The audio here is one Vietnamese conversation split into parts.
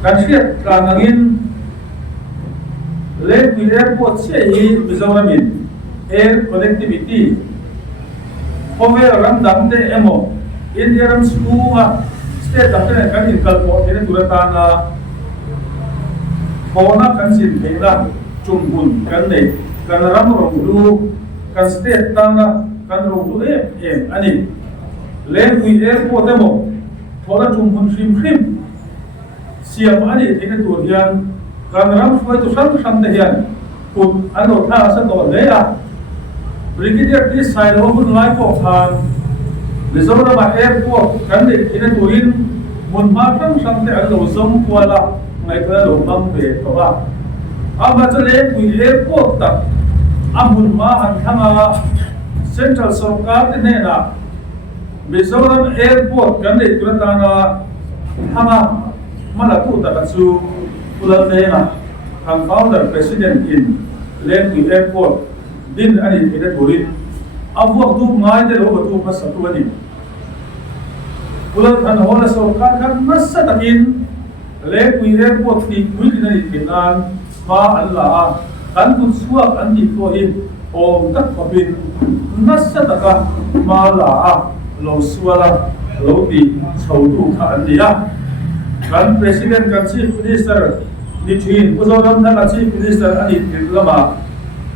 kan siat kanangin Lake Airport siya Mizoramin air connectivity Hove Ramdam de Emo India Ram Suwa state damte kan inkalpo ini turatana Bona kan sin peda Chungbun kan ne kan ram ronglu kan state tanga kan ronglu ani Lake Airport Emo Bona Chungbun shrim siap ani ini turian kan ram suai tu sam tehian pun ano tha sa to leya brigadier this side open life of han Mizoram airport kan de ina turin mun ma tam sam te alo som kuala ngai ka lo mam be to ba aba chale tu airport ta amun ma han thanga central sarkar ne na Mizoram airport kan de turatana thanga mana tu ta chu Pulau Dena, ang founder president in Lake Airport, din ani ina turin. Abuak tu ngai de lo batu mas satu ani. Pulau Dena hola so kan masa takin Lake Airport ni kuil ni kinan ma Allah kan kun suak anti tohin om tak papin masa taka ma la lo suala lo di saudu kan dia. Kan presiden kan chief minister between Mizoram dan chief minister ani lama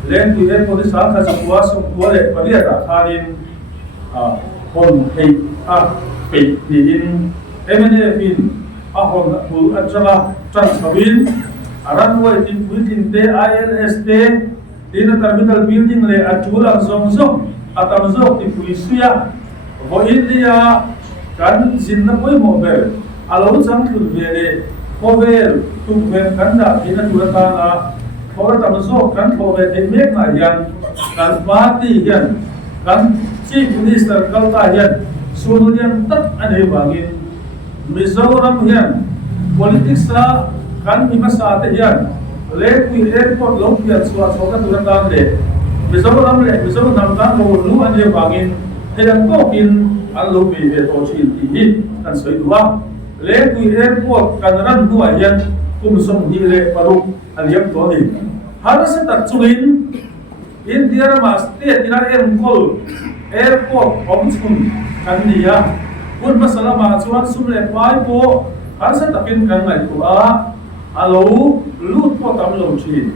Lake Airport sa ka sakwa so wale pariya harin hon hei pe din MNF in ahon bu achama transawin aranway tin building de ILS de din terminal building le atula zong atamzok ti puisia vo India kan sinna poi mobile alo chang thul vele Hovel tukven kanda ina turatana Hora tamzo kan hovel emek na yan kan mati yan kan chief minister kalta yan sunod yan tak ane bangin Mizoram yan politics na kan mimasa ate yan Lake Airport long yan suat soka turatana le Mizoram namkan lo lu ane bangin hayang tokin ang lupi eto chintihin kan soidua Lake Airport kanaran dua yan kumsong hile paruk aliyam toni. Harus tak culin India mas state ina airport omsun kan dia pun masalah macuan sumle pai po harus takin kan ngai tua alo lut po tam lo chi.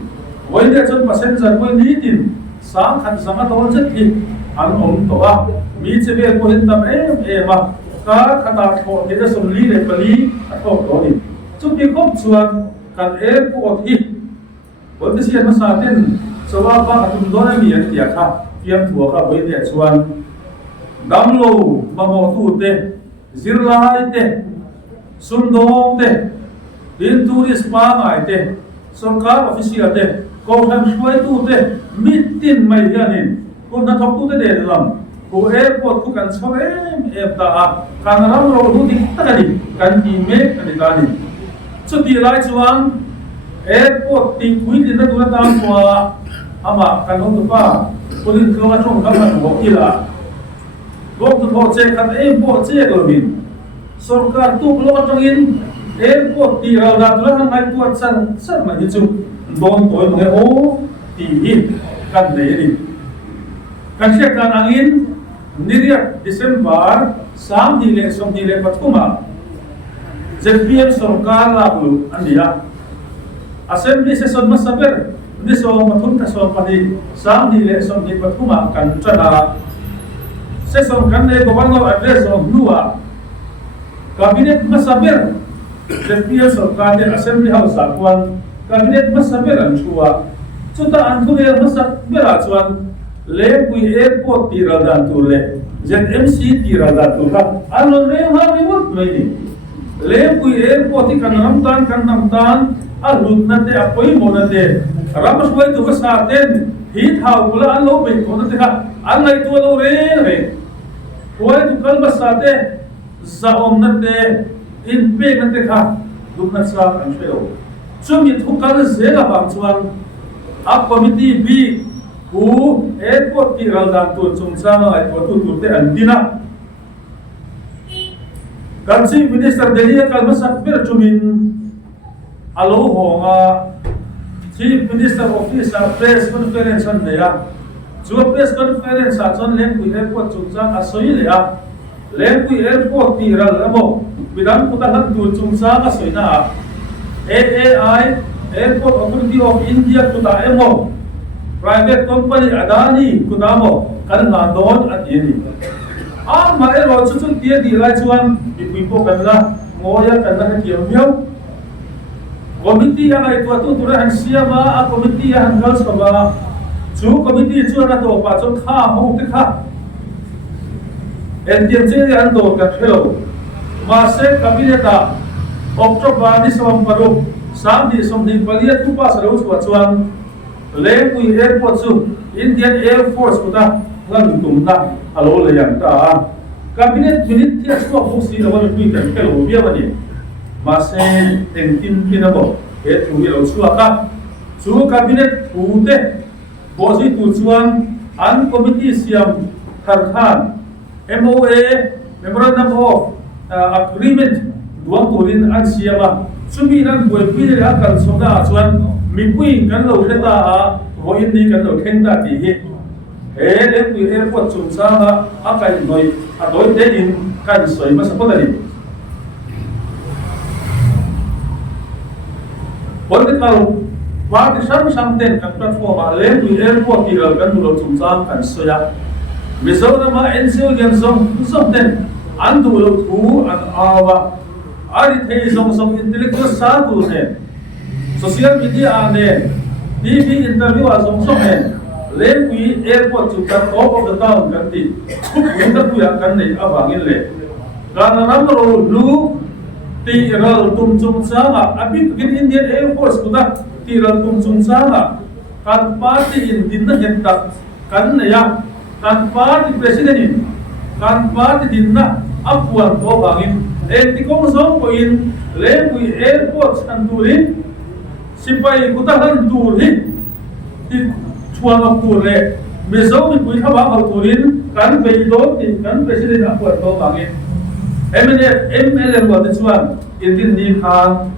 Wai dia chon passenger wai ni din sang khan sanga tawon chet ki an toa mi chebe ko hin tam ma ka kata ko heda somli le pali atok doni chuti kop chuan kan airport hi bonde sian masaten sawa pa atum dona mi an tia kha piam thua kha boi de chuan damlo mamo tu te zirlai te sundong te din tourist pa ngai te sarkar official te ko tham shwai tu te mitin mai hianin ko na thok tu te de lam ko airport ku kan sore ta kan ram ro hu dik takani kan ti me kan dani chuti lai chuan airport ti kui din na tu ta kwa ama kan ho tu pa polin ko ma chong kan ho ila gok tu ho che kan airport che lo bin sarkar tu lo tongin airport ti ra da tu han mai tu san ma hi chu don toy ma o ti hi kan de ni kan se kan angin Niriak Desember sam dile som dile patuma ZPM sarkar lagu andia assembly session masaber ni so mathum ta so pani sam dile som dile patuma kan chana session kan le governor address of nuwa cabinet masaber ZPM sarkar de assembly house akwan cabinet masaber an chua chuta anthure masaber achuan Lake Airport tiradan tule, ZMC tiradan tula. Alon le ha reward mai Lake Airport kan namtan alut nate apoi monate. Ramas wai tu kasaten hit hau pula alo bai monate ha. Alai tu alo re. Wai tu kal basate zaom nate in pe nate ha. Duknat sa kan sheo. Chumi tu kal zela bang chuan up committee B ku airport ti raldan tu chungchang ai tu te andina kan chief minister Delhi kal masak per chumin alo honga Chief Minister Office press conference on there. Chu press conference a chon Lengpui Airport chungchang a soi le a Lengpui Airport ti ral amo bidan putahan tu chungchang a soi na AAI Airport Authority of India kuta emo private company Adani kutamo kan na don at yeni ang ma ero chu tie di lai chuan ipo kan la ngoya kan na kiam hiao committee yang ai tu tura han siama a committee han girls ka ba chu committee chu na to pa chu kha ho te kha NTM che an do ka phelo ma se kabineta October ni som paru sam di som ni palia tu pa sa ro chuan Lengpui Airport chu Indian Air Force kuta ngan tum na alo le yang ta cabinet minute ti chu ho si lo ni kan phelo bia ba ni ma se tin abo e tu lo chu ka chu cabinet pu te bo si tu chuan an committee siam thar khan MOA memorandum of agreement duang turin an siama chumi nan boi pi le kan sona chuan mi pui kan lo kheta a ho in ni kan lo khenta ti hi Lengpui Airport chungchanga a kai noi a doi te in kan soi ma sa podani political party sang ten kan platform a Lengpui Airport ti ral kan lo chungchang kan soya Mizoram NCO yang som ten an du lo thu an awa ari thei som intellectual sa tu ne social media ne TV interview a som ne Lengpui Airport chu kan top of the town kan ti yung ta puya kan nei awangin le kan ram ro lu ti ral tum chung sanga abi kin Indian Air Force kuda ti ral tum chung sanga kan party in din na hen tak kan ne ya kan party president in kan party din na apuan to bangin ti kong song ko in Lengpui Airport kan turin sipai kuda kan turin chuang of Ture, Mizo with Puhaba of Turin, can pay dog, can president of what go again. MLM was this one, it didn't need her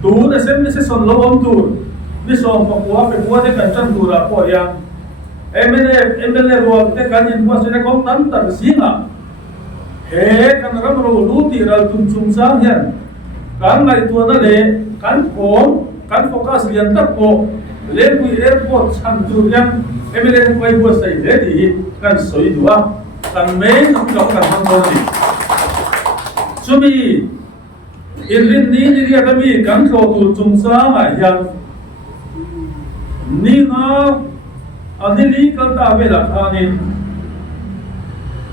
to the same message on low tour. This on Papua, what they can turn to a poor young MLM was the Canyon was in a content of Sina. Hey, can Ramro Luti Raltum Sumsang here. Can like to another day, can home, can focus the Antapo. Lengpui Airport sang tu yang MLM quay bus say ready kan soi dua kan main untuk kan handoni sumi inrin ni dia kami kan kau tu chungsa yang ni na adili kan ta bela khanin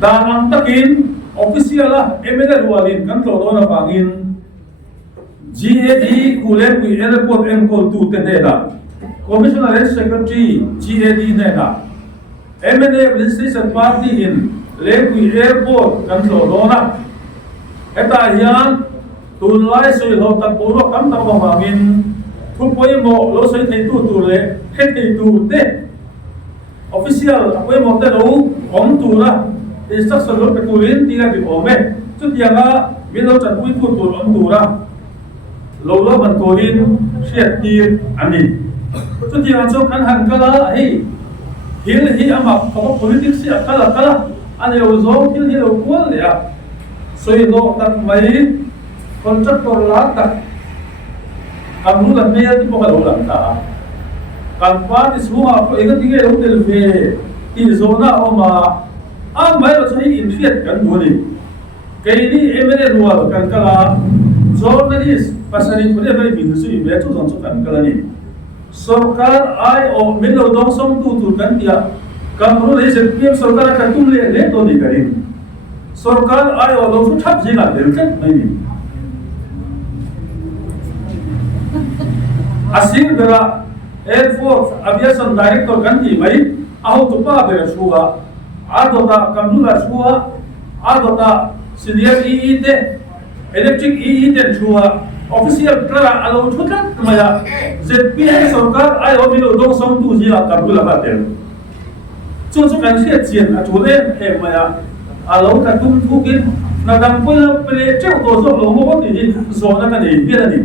danang takin official lah MLM walin kan kau dona pangin GAD Lengpui Airport enkol tu teneda Commissioner and Secretary GAD Nena MNA Administration Party in Lengpui Airport Kanslodona Eta yan tunlai sui lo tak puro kam tak mamangin Kupoi mo lo sui thei tu le thei tu te official apoi mo te lo om tu la instruction lo pe kulin tira di ome chu tianga min lo chan pui tu om tu la lo ban turin siat ti ani tu dia so kan han kala hei hil hi ama ko politics ya kala ane o zo hil o kwal ya so i do tak mai contractor la tak kamu la me ti po la ta kan pa ti suha ko ega tige o tel ve ti zona o ma ang mai lo sai in fiat kan doni kai ni emene ruwa kan kala journalist pasari ko le bai bin su i be chu zon chu kan kala ni सरकार आय और मिलो दोसम तू kan dia kamru le se pm सरकार का तुम ले तो नहीं करें सरकार आय और दोसम ठप जिला देलके नहीं असीर बेरा air force aviation director kan di mai au tu pa bera suwa adota kamula suwa adota senior EE electric EE ten suwa official klara alo thukan maya ZPI sarkar ai omilo dong som tu jila kabula batel chu kan sia chien a thule he maya alo ka tum thukin na dam pula ple cheu to zo lo mo ti zo na ka ni pia ni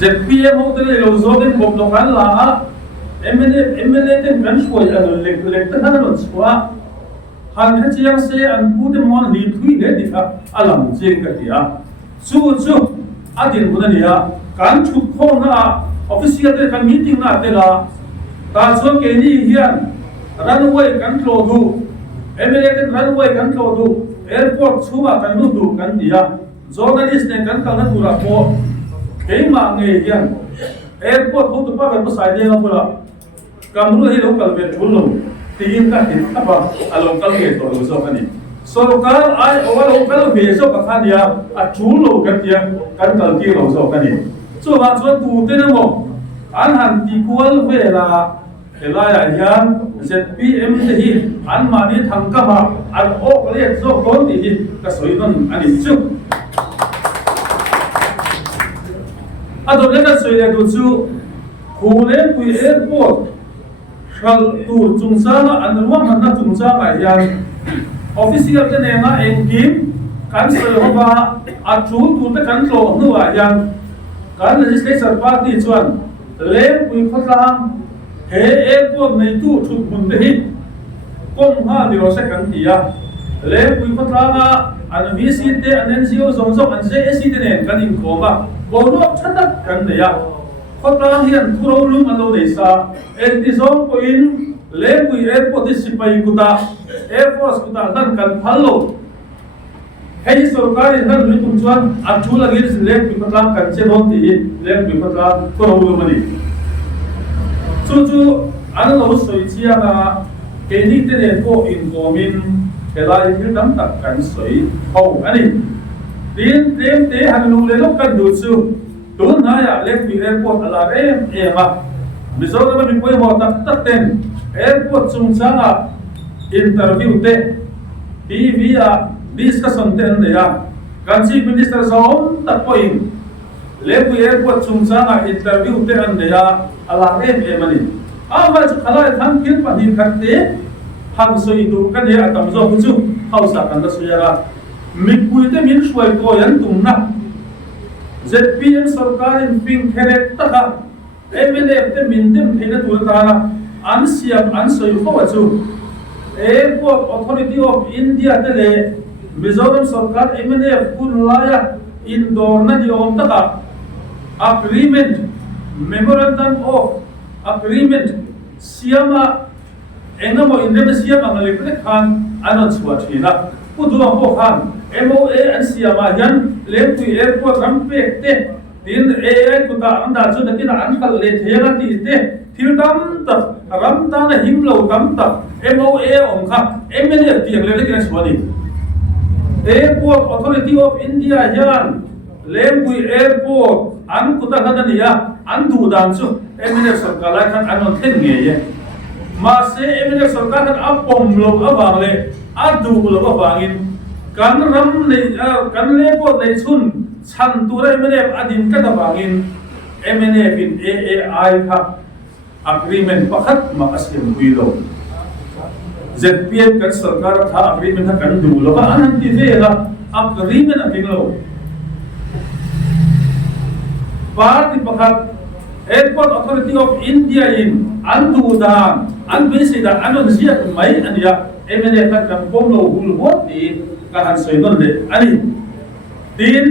ZPM ho te lo zo den bom lo kan la MLA ten kan shoi an lek ta na lo chwa han ha chiang se an pu de mon li thui le di kha alam jeng ka tia chu adin bunania kan thu kho na official te kan meeting na te la ta chuan ke ni hian runway kan tlo du MLA ten runway kan tlo du airport chuma kan nu du kan tia journalist ne kan kal na tura ko cái mà nghề kia airport không tụi ba phải sai đi không được cầm luôn thì đâu cần về trốn luôn thì in cả thì các bạn alo cần nghề tổ số cái này số cái ai ở đâu cần về số các anh à trốn luôn cái kia cần kia số cái này số bạn số tụ tên không anh hẳn thì cuốn về là cái là hiện ZPM thì anh mà đi thằng các bạn anh ô cái số con thì cái số nó anh đi trước adon le ka soile du chu khule pui airport khal tur chungchanga anruam hanna chungchanga hian official te ne nga engkim kan soi hoba atu tu te kan tlo nuwa hian kan legislature party chuan le pui khatlang he airport nei tu thut mun de hi kom ha ni ro se kan tia le pui khatlanga an VC te an NGO zong zong an JSC te ne kan in khoma bono chatak kan ne ya khotlang hian thuro lum alo nei sa enti zong ko in le pui airport sipai kuta air force kuta dan kan phallo hei sarkari han lutum chuan athu lagi le pui khotlang kan che don ti le pui khotlang thuro lum ani chu an lo soi chia na ke ni te ne ko in komin helai thil dam tak kan soi ho ani tin tem te han lu le lok kan du chu tun na ya le pui airport ala ma mizoram mi poi ho tak ten airport chung changa interview te TV a discussion te an ya kan chief minister zom tak point le pui airport chung changa interview te an ya ala mani awa chu khala tham kil pa ni khat te hang soi du kan ya tam zo chu hausa kan da suya mi pui te min shwai ko yan tum na ZPM sarkar in ping khere ta ka MLA te min dem theina tur ta na an siam an soi ko chu airport authority of India te le Mizoram sarkar MLA kun laya indor na di om ta ka agreement memorandum of agreement siama engamo indem siama ngale khan anon chwa thina puduam bo khan MOA an siama yan lepui airport rampek te tin AI kuta anda chu na tin an kal le thega ti te thil tam ta ram ta na himlo tam ta MOA ong kha MLA tiang le tin chwani airport authority of India yan lepui airport an kuta kadania an du dan chu MLA sarkar lai khan anon then nge ye ma se MLA sarkar khan apom lo awang le adu lo awangin kan ram le kan le po le chun chan tu re MLA adin ka da wangin MLA in AAI kha agreement pakhat ma asim hui lo ZPM kan sarkar tha agreement ha kan du lo ka anan ti ve la agreement a lo party pakhat Airport Authority of India in andu da an besi da anon zia mai ania MLA kan kan pom lo hul ho ti ka han soi non le ani tin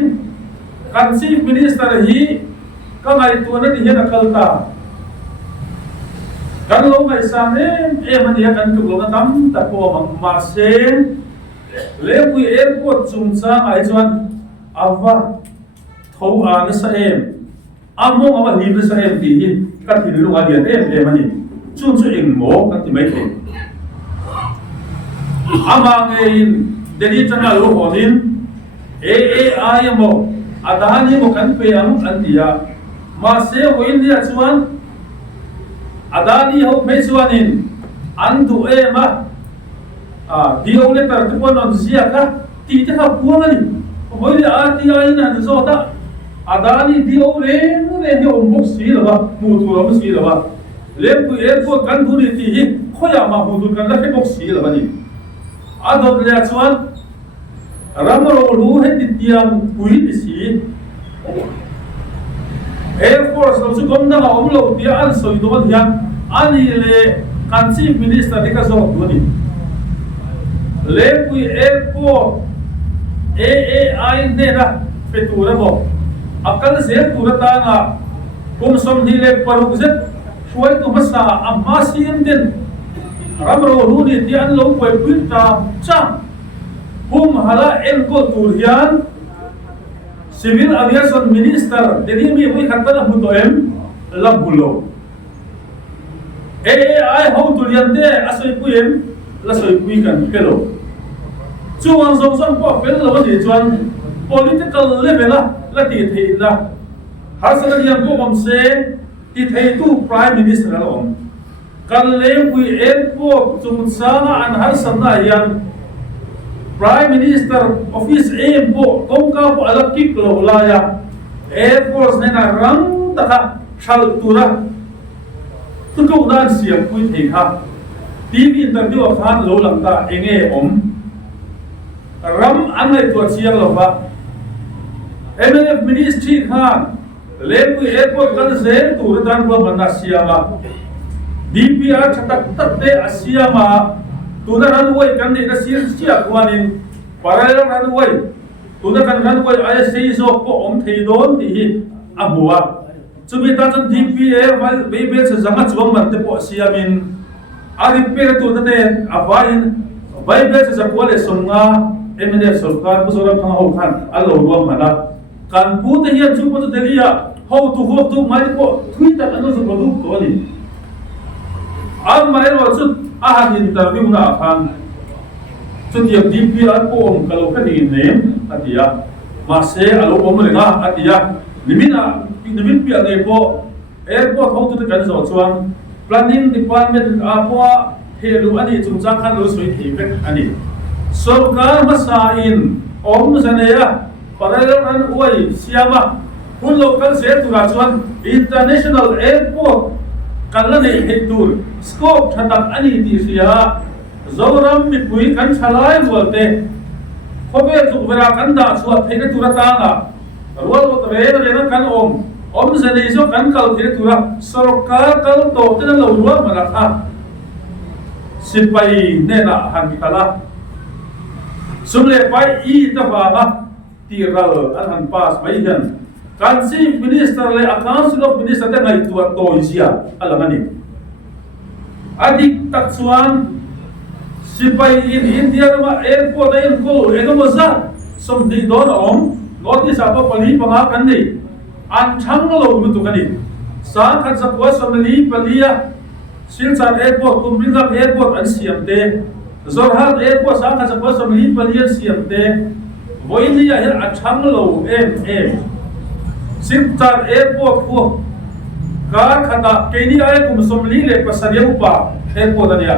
kan chief minister hi ka mai tu na ti hena kalta kan lo mai sa ne mania kan tu lo na tam ta ko ma se le pui airport chung cha ai chuan awa tho an sa among awa libre sa ti ka ti lu ga dia mani chu ing mo ka ti mai the amang in dedi chana lu honin AAI mo adani mo kan pe ang antia ma se ho India chuan adani ho me chuanin andu ma dio le tar tu non sia ka ti ta puang ani mo le ATI na zo ta adani dio le he ombok si la ba mu tu la si la ba le pu airport kan du ni ti hi khoya ma hu du kan la he bok si la ba ni adot le chuan ramro lu he ti tiam pui ti si Air Force lo su gom na om lo dia an soi do hian ani le kan chief minister ni ka zo do ni le pui airport AAI ne na petura bo akal zel turata nga kum som ni le paruk zet suai tu masa amma siam den ramro ru ni ti an lo pui pui ta cha hum hala en ko turhian Civil Aviation Minister jadi mi pui khatana hutoem labulo AAI ho tuliante asoi puiem la soi pui kan pelo chuang song song po pel lo ni chuan political level la ti thei la har sa lian ko om se ti thei tu prime minister la om kan le pui airport chung sanga an har sa na yan prime minister office aim po kong ka po alak ki lo la ya air force ne na rang ta ka chal tura tu ko dan siam pui thei kha TV interview khan lo lang ta enge om ram angai to chiang lo ba MNF ministry khan lepu airport kan zel tur dan ko banda siama DPR chatak tatte asiama tuna ranway kan ni na sia kwanin parallel ranway tuna kan ranway ISA zo ko om thei don ti abua chumi ta chan DPR bebel sa zanga chuang man te po siamin ari per tu na te avain bebel sa zakwale songa MNF sarkar ko soram thang ho khan alo ruam mana kan pu te hian chu po to delia how to ho to mai ko twitter ano so product ko ni am mai ro chu a han interview na khan chu tiap DPR ko om kalo ka ni name atia ma se alo om re na atia nimin pi ane po airport ho to kan zo chuang planning department apwa helu ani chung chang khan lo soi thi bek ani sarkar masain om zaneya parallel runway siama kun local se tura chuan international airport kalani hetur scope thatak ani ti sia zoram mi pui kan thalai bolte khobe chu vera kan da chuat theina tura ta nga rual bot re na kan om zane zo kan kal thina tura sarkar kal to tena lo ruwa mana kha sipai ne na han kala sumle pai I ta ba tiral an han pas mai hian kan chief minister le council of minister te ngai tuan to isia alangani adik tak chuan sipai in India ma airport ai ko egomoza som di don om notice apa pali panga kan ni an thang lo mu tu kani sa khan sa ko som li palia Silchar airport Kumbringham airport an siam te Zorhat airport sa khan sa ko som li palia siam te voilia hir a thang lo Silchar airport ko kar khata keni ai kum som li le pasariya upa airport ania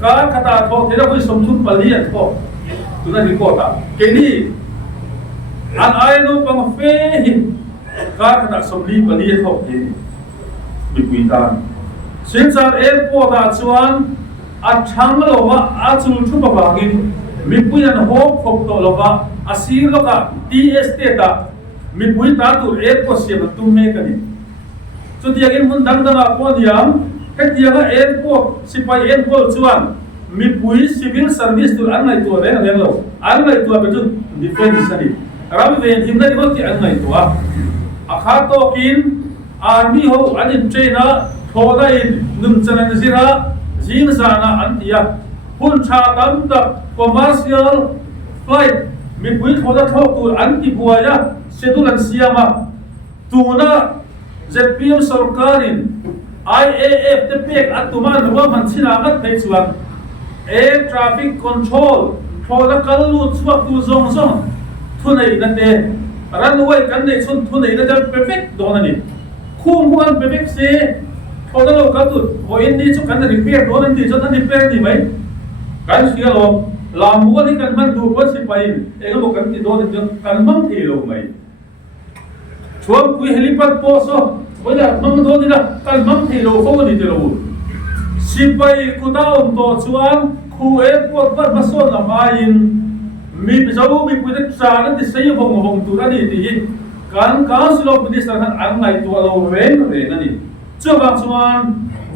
kar khata tho thera ko som thun palia tho tuna ni kota keni an ai no pang fe hi kar khata som li palia tho keni mi puitan Silchar airport a chuan a thang lo wa a chul thu ba bangin mi puian ho khop to lo wa asir lo ka TST ta mi pui ta tu airport siam tu me kani chu tiagin mun dang dang a ko diam hetianga airport sipai airport chuan mi pui civil service tu an ngai tu re lo an ngai tu be tu defense ani ram ve himna ni ko ti an ngai tu a kha to kin army ho an trainer thoda in num chanan zira jin sana antia hun cha tam ta commercial flight mi pui thoda thok tu anti buaya sedulan siama tuna ZPM sarkarin IAF te pek atuma nuwa mansina kat thei chuan air traffic control thoda kallu chuak tu zong zong thunei na te runway kan nei chun thunei na jan perfect donani khum huan perfect se thoda lo ka tu hoin ni chu kan repair donan ti chon repair ni mai kan sia lo lamu ni kan man du ko si pai ega mo kan ti don kan mam thi lo mai chuan pui helipad po so oya mam do ni na kan mam thi lo ko ni te lo si pai ku ta om to chuan khu airport par bason la main mi zo mi pui de cha na ti sei hong hong tu na ni ti kan council of minister kan ang ngai tu lo ren ani chuwang chuan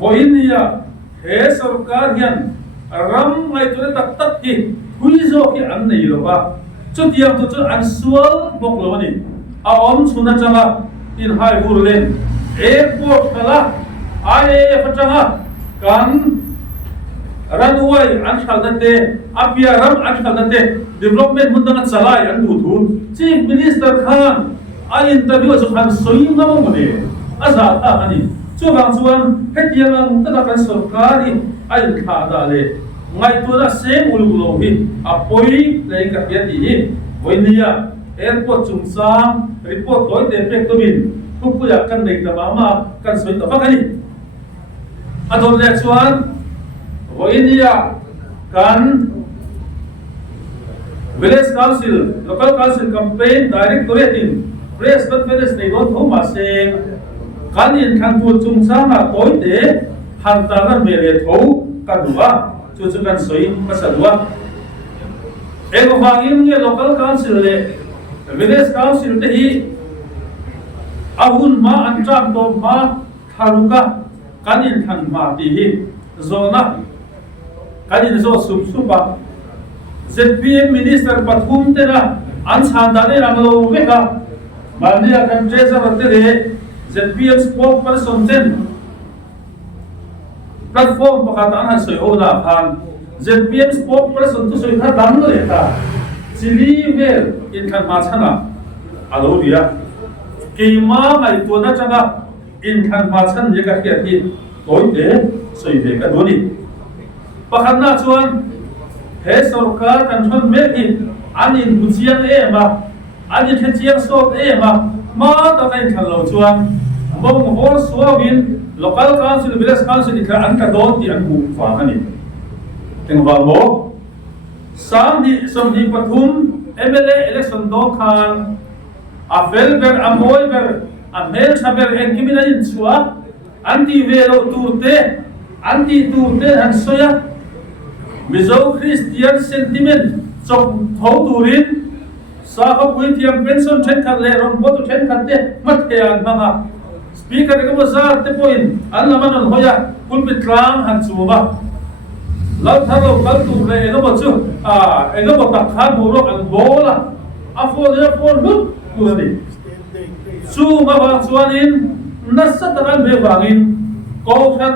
voinia he sarkar hian ram ngai tu tak tak hi huizo ki an nei lo ba chu tiang tu chu an sual bok lo ani a om chuna changa in hai bur len airport kala ai fatanga kan ranway an khalnate apia ram an khalnate development mundang chalai an du thun chief minister khan a interview chu khan soi ngam mo ne aza ta ani chuwang chuan hetiang ta kan sarkari ai kha da le ngai tu na se ul lo hi apoi le ka pia ti voinia airport chungchang report loi te pek to bin puya kan nei ta ma kan soi ta bakani adon le chuan voinia kan village council local council campaign directorate in press conference nei don thoma se kan in kan tu chungchang a koi te han ta na me le tho ka duwa chu chu kan soi ka sa duwa ego wangin nge local council le village council te hi ahun ma an tram to ma tharuka kanin than ma ti hi zona kanin zo sup supa ZPM minister pathum te na an chandane ranglo veka mania kan treasurer te re ZPM spokesperson ten platform pakatan han soi ona khan ZPM spokesperson to soi tha dang le ta chili vel in kan ma chana alo dia keima mai to na changa in kan ma chan ye ka kia ti koi te soi ve ka doni pakhan na chuan he sarkar kan thon me in anin buchiang e ma anin thechiang sok e ma ta kai khan lo chuan bong hor suawin local council village council ka an ka don ti an bu fa ani tengwa mo samdi pathum MLA election do khan a felber a moiber a mel saber en kimina in chua anti velo turte han soya mizo Christian sentiment chok thau turin sa kho pui thiam pension then khan le rom bo tu then khan te mat ke an manga speaker ke bo sa te point an laman hoya pulpit ram han chuwa lau thalo kal tu le eno bo chu eno bo tak khan bo ro an bola afo le for lut tu ni chu ma ba chuanin nasat kan be wangin ko khan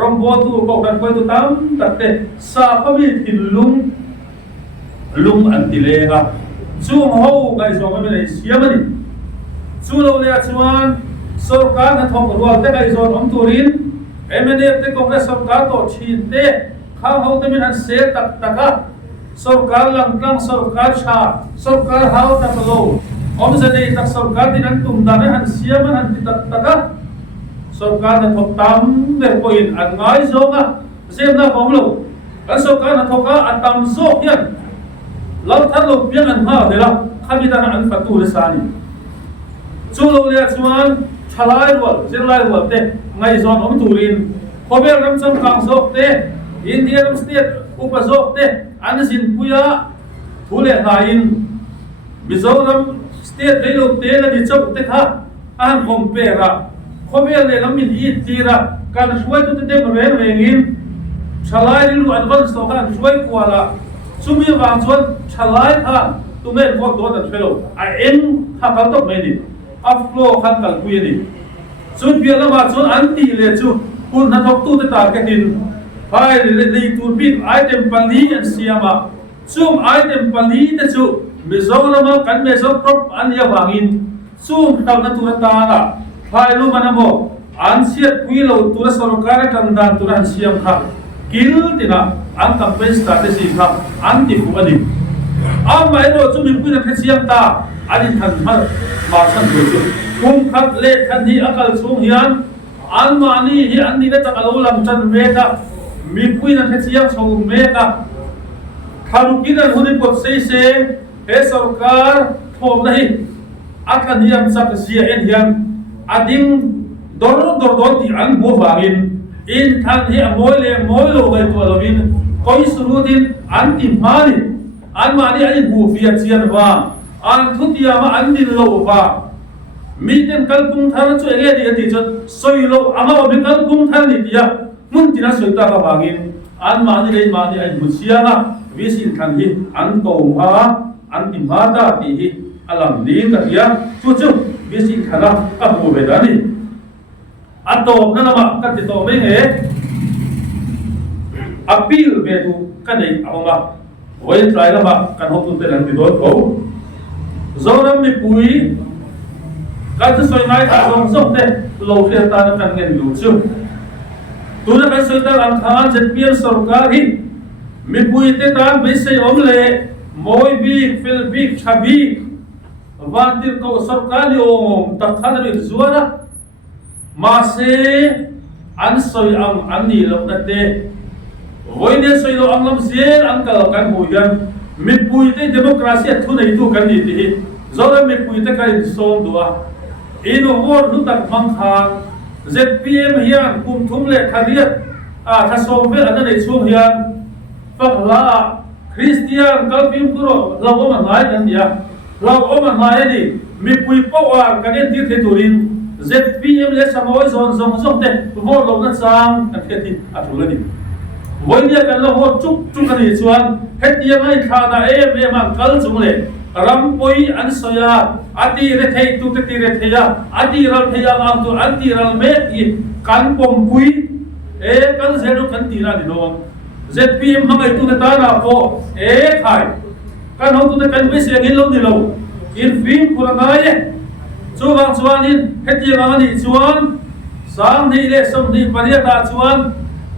rombo tu ko khan ko tu tam takte sa khabi thilung lung antilega chu ho gai zo ma le siamani chu lo le chuan sarkar na thong ro te gai zo om turin MNF te congress sarkar to chin te khang ho te min an se tak taka sarkar lang sarkar sha sarkar hau tak lo om se nei tak sarkar din an tum dan an siaman an ti tak taka sarkar na thok tam be point an ngai zo nga sem na bom lo an sarkar na thoka atam zo hian lau thar lo piang an ha de la khami ta an fatu le sani chu lo le chuan thalai wal zirlai wal te ngai zon om turin khobel ram cham kang sok te Indian state upazok te an sin puya thule hain Mizoram state velo te la di chok te kha an compare khobel le lamin I tira kan suai tu te ren rengin thalai lu advance to kan suai kwala sumi wang chuan thalai kha tu men vot do da fellow I em kha kal tok me ni aflo khan kal pui ni chu biala ma chu anti le chu kun na thok tu te ta ka tin hai le tu bit item pali an siama sum item pali te chu Mizoram kan me so prop an ya wangin sum kal na tu ta la hai lu manamo an siat pui lo tu ra sarkar kan dan tu ran siam kha kil tina an campaign strategy kha an ti hu ani am mai ro chu min pui na siam ta ani than mar ma san du chu kum khat le khan hi akal chung hian an mani hi an ni na ta alo lam chan me ka mi pui na siam so me ka khalu kidan huni pot sei se he sarkar thom nahi akan hiam sak sia en hiam ading dor ti an bo wangin in than hi moi lo gai to lovin koi surudin an ti mani an mani ani bu fia chian wa an thutia ma an din lo wa mi ten kal kung thar chu enge ni ati chon soilo anga obi kal kung thar ni tia mun tina soita ka bangin an mani le mani ai musia na visin khan hi an ko ma an ti mata ti hi alam ni ka tia chu chu visin khana ka bu be da ni ato na ma ka ti to me nge appeal be tu ka nei awma wai try la ba kan ho tu te lan ti do ko zoram mi pui kan tu soi ngai ta zong zong te lo khia ta na kan ngen lu chu tu na kan soi ta ang khan jet pier sarkar hi mi pui te ta be se om le moi bi fil bi chabi van tir ko sarkar ni om ta khan ri zuara ma se an soi am an ni lo na te voi ne soi lo ang lam zel ang kal kan hu yan mi pui te democracy thu nei tu kan ni ti zora mi pui te kai som duwa ino hor nu tak mang khang ZPM hian kum thum le khariat a tha som ve an nei chung hian pakla Christian kalpim kuro lawo ma ngai kan dia lawo ma ngai ni mi pui po wa kan ti the turin ZPM le samoi zon zong zong te vor lo na sang kan the ti a thu le ni voi ne kan lo ho chuk chuk kan ni chuan hetia ngai kha da e ma kal chung le rampoi an soya ati re thei tu te ti re theya ati ral theya ang tu anti ral me ti kan pom pui e kan zero kan ti na di no ZPM mangai tu ta na po e khai kan ho tu te kan be se ngin lo ni lo in film kurangai chu wang chuan in hetia ma ni chuan sang ni le som ni paria ta chuan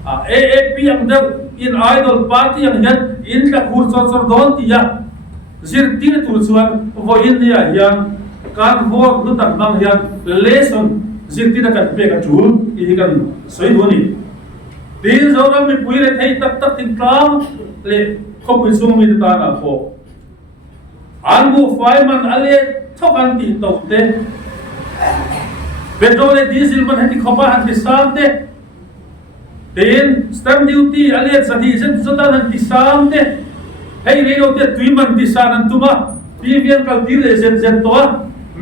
AAP ang deu in idol party ang yan in ka khur chor chor don ti ya zir tin tu chuan voin nia hian kan vor nu tak mang hian lesson zir tin kan pe ka chul i kan soi doni tin zoram mi pui re thei tak tak tin kam le khopui sung mi ta na pho an bu fai man ale thokan ti to te petrol diesel man heti khopa han ti sam te tin stamp duty ale sati zen zota han ti sam te hey reo te tuiman ti sanan tuma pvn kal tir le zen zen to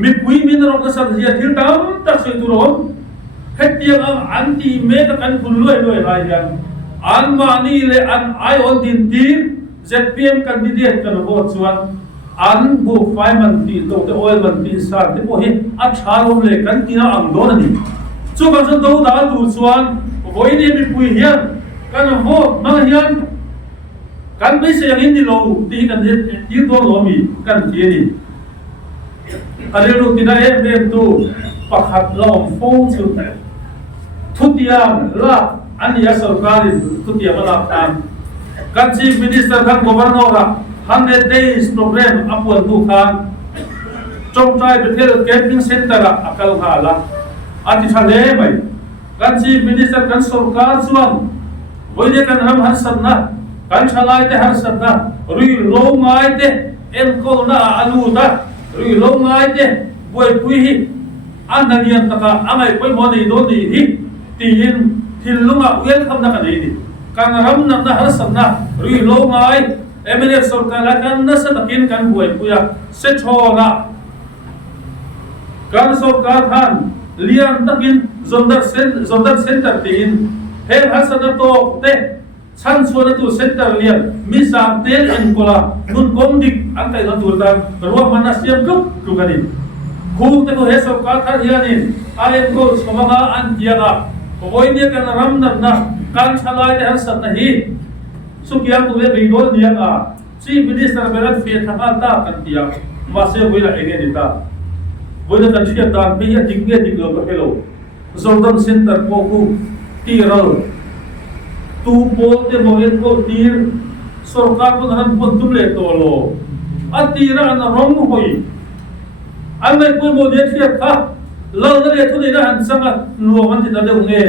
mi pui min ro ka san ya thil tam tak soi tu ro hetia ang anti me ka kan kun loi loi lai yan an mani le an ai on din tir ZPM candidate kan vote chuan an bu fireman ti to te oil man ti sa te po hi a tharom le kan tina ang don ani chu kan san do da tu chuan voi ne mi pui hian kan vote ma hian kan be se yang in lo ti kan ti do lo mi kan ti ni ariru ti da em tu pakhat lom phong chu thutiam la ani ya sarkar thutiam la tam kan chief minister kan governor ra 100 days program apun tu khan chong trai betel camping center akal khala ati thale mai kan chief minister kan sarkar chuan voine kan ram har sanna kan chalai te har sanna rui lo ngai te en ko na alu ta rui lo ngai te boi pui hi ananian taka amai poi mo nei do ni hi tin thilunga uel kham na ka nei ni kan ram na na har sanna rui lo ngai MNF sarkar la kan na sa takin kan boi puya se chona kan sarkar than lian takin zondar center tin he hasana to te chan suana tu center lian mi sam tel an kola nun kom dik an kai na tur dan ro manasiam ku kani khum te ko he sarkar than hianin ai ko somanga an diaga koi ne kan ram na kan chalai te har sat na hi sukyang tu le bidol niya a chief minister berat fe thaka ta kan tia ma se hoila ege dita boina kan thia dan pe ya dikne diklo ko hello zondam center ko ku tiral tu bol te moen ko tir sarkar ko han pon tum le to lo atira an rong hoi an mai ko mo de thia kha lo na le thu ni na han sanga lo man ti da de nge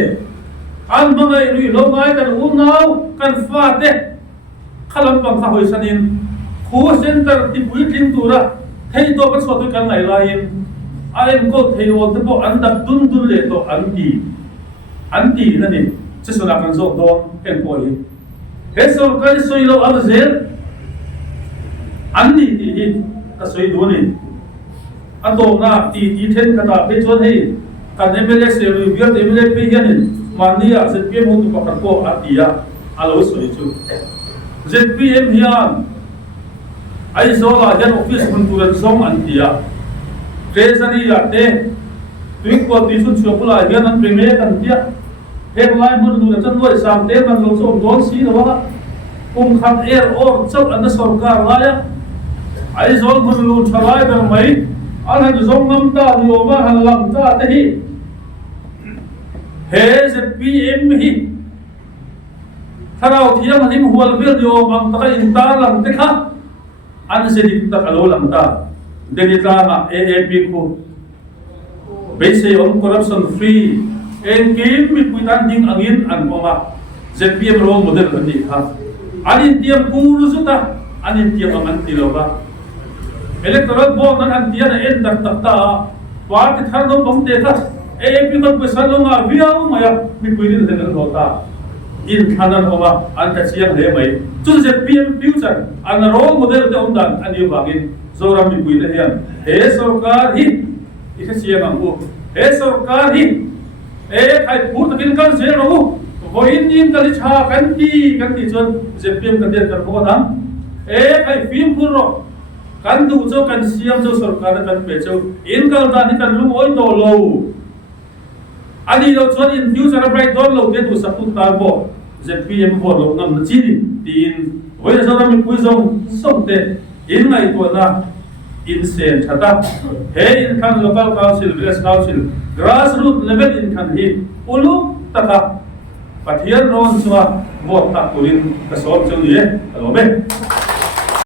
an mangai ri lo ngai kan nau kan fa te khalam pang kha hoi sanin khu center ti pui tling tura thei to ka so tu kan ngai lain am ko thei o te po an dak dun le to anti na ni se so na kan zo do ken po hi he so ka soi lo am zel an ni ti ka soi do ni อันโตน่าตีเทนขนาดเป็นชนให้กันMLAเซลล์เวียดMLAไปเฮียนมันนี่อ่ะ ZPM หุ่นตัวประกอบอาทิตย์อาลูสวยจู ZPM เฮียนไอ้โซล่าเฮียนออฟฟิศหุ่นตัวส่งอันเดียเทรซารีอ่ะเต้ตุยกว่าที่สุดชัวร์พลายเฮียนนั้นเป็นเมกันเดียเฮดไลน์หุ่นตัวจันด้วยสามเต้มันลงส่งโดนสีหรือว่าคุมขับเอร์ออร์เจ้าอันนั้นสรการอะไรไอ้โซลหุ่นลุนชลายแบบไหมอันนั้นจะส่งน้ำตาโยมาหันหลังตาเตะเฮZPM ฮีถ้าเราเที่ยวมันที่หัวเรือโยมังตะกินตาหลังเตะค่ะอันเสด็จตะกะโลหลังตาเดนิตามาAAP คูเบสย์on corruption free เอ็นกิมมีคุยกันดิ้งอังอินอันพอมา ZPM รองโมเดลกันดีค่ะอันนี้เตรียมกูรู้สุดนะอันนี้เตรียมอันตีโลกะelectoral bond nan antia na end takta party tharno bomte tha AAP ko pesalonga viau maya mi puidin den hota in thanan homa anta chiang le mai chu ZPM future an role model te ondan ani bagin zoram mi puile hian he sarkar hi ikha chiang angu he sarkar hi khai phur takin kan se ro voin nin kali cha kan ti chon ZPM kan den kan ko dam khai film phur ro kan du cho kan siam cho sarkar kan pe cho in kal da ni kan lu oi to lo ani lo chon in future bright don lo ke tu saput ta bo ZPM ho lo ngam chi tin oi na sa mi pui zong som te in ngai to na in sen thata he in kan local council village council grassroots level in kan hi ulu taka pathian ron chuwa vote ta turin ka som chang ye alo be